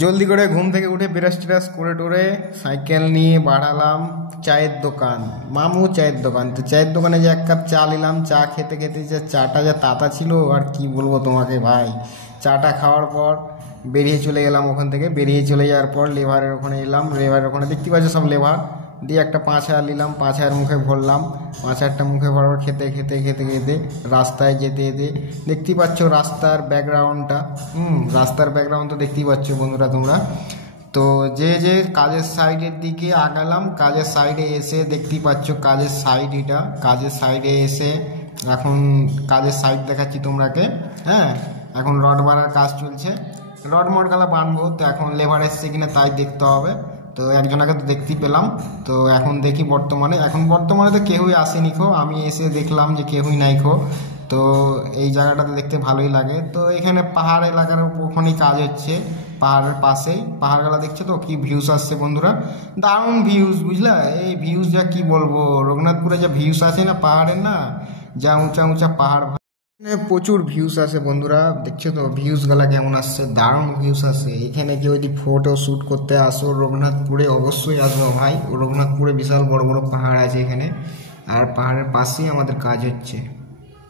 জলদি করে ঘুম থেকে উঠে ব্রাশ ট্রাশ করে টোরে সাইকেল নিয়ে বাড়ালাম চায়ের দোকান, মামু চায়ের দোকান। তো চায়ের দোকানে যে 1 কাপ চা নিলাম। চা খেতে খেতে যে চাটা যা তাতা ছিল আর কি বলবো তোমাকে ভাই। চাটা খাওয়ার পর বেরিয়ে চলে গেলাম ওখান থেকে। বেরিয়ে চলে যাওয়ার পর লেভারের ওখানে এলাম। লেভারের ওখানে দেখতে পাচ্ছ সব লেভার দিয়ে একটা 5,000 নিলাম। 5,000 মুখে ভরলাম। 5,000টা মুখে ভরার খেতে খেতে খেতে খেতে রাস্তায় যেতে যেতে দেখতেই পাচ্ছ রাস্তার ব্যাকগ্রাউন্ডটা। রাস্তার ব্যাকগ্রাউন্ড তো দেখতেই পাচ্ছ বন্ধুরা তোমরা। তো যে যে কাজের সাইডের দিকে আগালাম, কাজের সাইডে এসে দেখতেই পাচ্ছ কাজের সাইড, এটা কাজের সাইডে এসে এখন কাজের সাইড দেখাচ্ছি তোমরাকে। হ্যাঁ, এখন রড বাঁধার কাজ চলছে। রড মডগালা বাঁধবো, তো এখন লেবার এসছে কিনা তাই দেখতে হবে। তো একজনকে তো দেখতেই পেলাম। তো এখন দেখি বর্তমানে তো কেউই আসেনি খো, আমি এসে দেখলাম যে কেউই নাই খো। তো এই জায়গাটাতে দেখতে ভালোই লাগে। তো এখানে পাহাড় এলাকার ওখানেই কাজ হচ্ছে, পাহাড়ের পাশেই। পাহাড়গুলো দেখছো তো কি ভিউস আসছে বন্ধুরা, দারুণ ভিউস বুঝলা। এই ভিউস যা কি বলবো, রঘুনাথপুরে যা ভিউস আছে না পাহাড়ের, না যা উঁচা উঁচা পাহাড়, প্রচুর ভিউস আসে বন্ধুরা। দেখছো তো ভিউস গুলা কেমন আসছে, দারুণ ভিউস আসে। এখানে কেউ যদি ফটো শ্যুট করতে আসো রঘুনাথপুরে অবশ্যই আসবো ভাই। রঘুনাথপুরে বিশাল বড় বড় পাহাড় আছে এখানে, আর পাহাড়ের পাশেই আমাদের কাজ হচ্ছে।